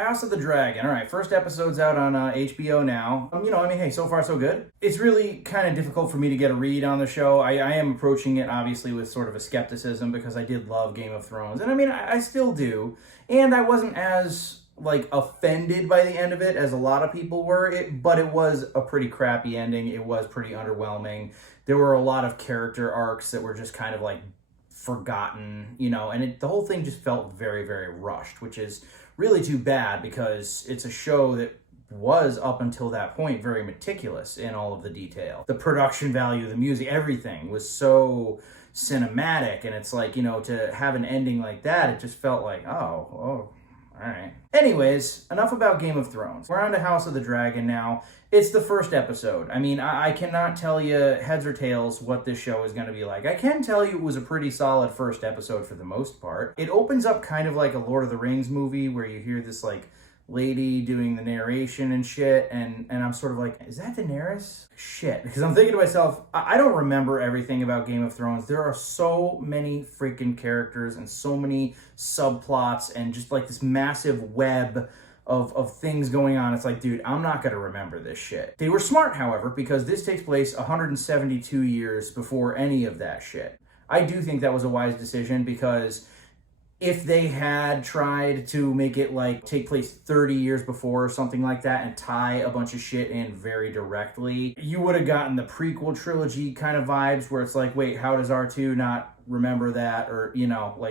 House of the Dragon. All right, first episode's out on HBO now. Hey, so far so good. It's really kind of difficult for me to get a read on the show. I am approaching it obviously with sort of a skepticism because I did love Game of Thrones, and I still do. And I wasn't as offended by the end of it as a lot of people were. But it was a pretty crappy ending. It was pretty underwhelming. There were a lot of character arcs that were just kind of forgotten, and the whole thing just felt very, very rushed, which is really too bad because it's a show that was up until that point very meticulous in all of the detail. The production value, the music, everything was so cinematic, and it's to have an ending like that, it just felt like, oh, all right. Anyways, enough about Game of Thrones. We're on to House of the Dragon now. It's the first episode. I cannot tell you heads or tails what this show is going to be like. I can tell you it was a pretty solid first episode for the most part. It opens up kind of like a Lord of the Rings movie where you hear this lady doing the narration and shit, and I'm sort of like, is that Daenerys? Shit. Because I'm thinking to myself, I don't remember everything about Game of Thrones. There are so many freaking characters and so many subplots and just this massive web of things going on. It's dude, I'm not going to remember this shit. They were smart, however, because this takes place 172 years before any of that shit. I do think that was a wise decision because if they had tried to make it take place 30 years before or something like that and tie a bunch of shit in very directly, you would have gotten the prequel trilogy kind of vibes where it's wait, how does R2 not remember that? Or,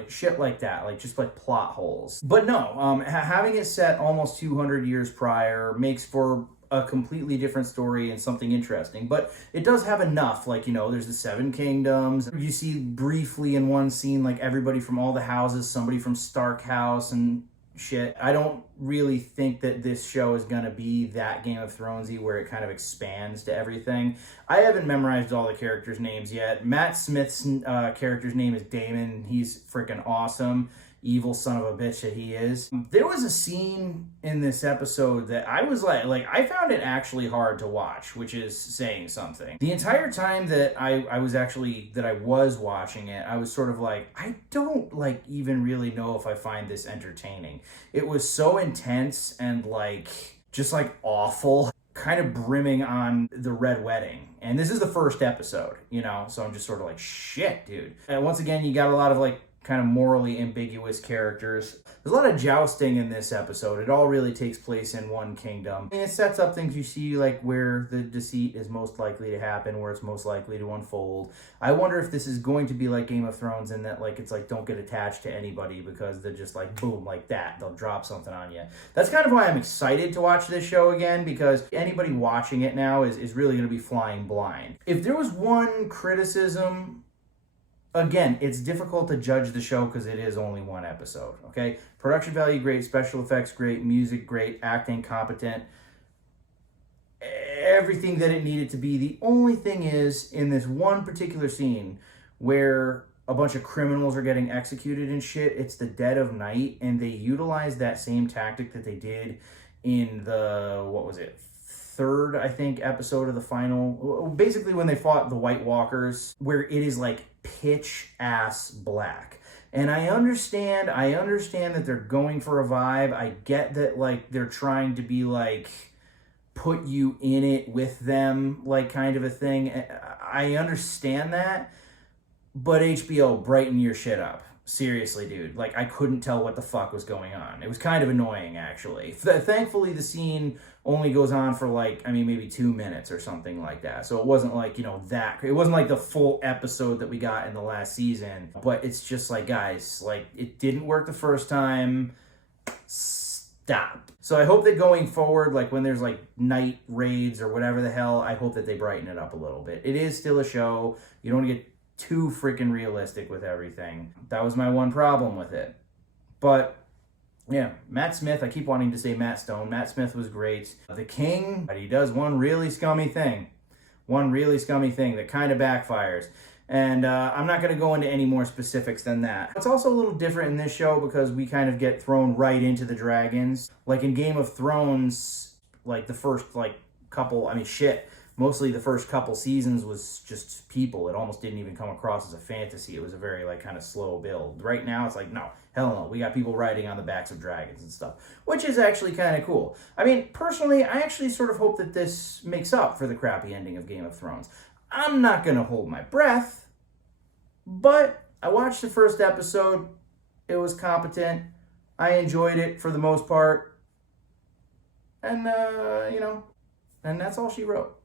shit like that, just plot holes. But no, having it set almost 200 years prior makes for a completely different story and something interesting. But it does have enough, there's the Seven Kingdoms. You see briefly in one scene, everybody from all the houses, somebody from Stark House and shit. I don't really think that this show is going to be that Game of Thronesy where it kind of expands to everything. I haven't memorized all the characters' names yet. Matt Smith's character's name is Damon. He's freaking awesome. Evil son of a bitch that he is. There was a scene in this episode that I was I found it actually hard to watch, which is saying something. The entire time that I was watching it, I was sort of I don't even really know if I find this entertaining. It was so intense and just awful, kind of brimming on the Red Wedding. And this is the first episode, so I'm just sort of shit, dude. And once again, you got a lot of kind of morally ambiguous characters. There's a lot of jousting in this episode. It all really takes place in one kingdom. And it sets up things you see where the deceit is most likely to happen, where it's most likely to unfold. I wonder if this is going to be like Game of Thrones in that it's don't get attached to anybody because they're just boom, like that. They'll drop something on you. That's kind of why I'm excited to watch this show again, because anybody watching it now is really going to be flying blind. If there was one criticism, again, it's difficult to judge the show because it is only one episode, okay? Production value, great. Special effects, great. Music, great. Acting, competent. Everything that it needed to be. The only thing is, in this one particular scene where a bunch of criminals are getting executed and shit, it's the dead of night, and they utilize that same tactic that they did in the, third, I think, episode of the final, basically when they fought the White Walkers, where it is pitch ass black. And I understand that they're going for a vibe. I get that they're trying to be put you in it with them, kind of a thing. I understand that, but HBO, brighten your shit up. Seriously, dude. I couldn't tell what the fuck was going on. It was kind of annoying, actually. Thankfully, the scene only goes on for, maybe 2 minutes or something like that. So it wasn't, that. It wasn't, the full episode that we got in the last season. But it's just, guys, it didn't work the first time. Stop. So I hope that going forward, when there's, night raids or whatever the hell, I hope that they brighten it up a little bit. It is still a show. You don't get too freaking realistic with everything. That was my one problem with it. But yeah, Matt Smith, I keep wanting to say Matt Stone. Matt Smith was great. The King, but he does one really scummy thing that kind of backfires. And I'm not going to go into any more specifics than that. It's also a little different in this show because we kind of get thrown right into the dragons. In Game of Thrones, the first couple, mostly the first couple seasons was just people. It almost didn't even come across as a fantasy. It was a very like kind of slow build. Right now it's like, no, hell no. We got people riding on the backs of dragons and stuff, which is actually kind of cool. I mean, personally, I actually sort of hope that this makes up for the crappy ending of Game of Thrones. I'm not going to hold my breath, but I watched the first episode. It was competent. I enjoyed it for the most part. And, and that's all she wrote.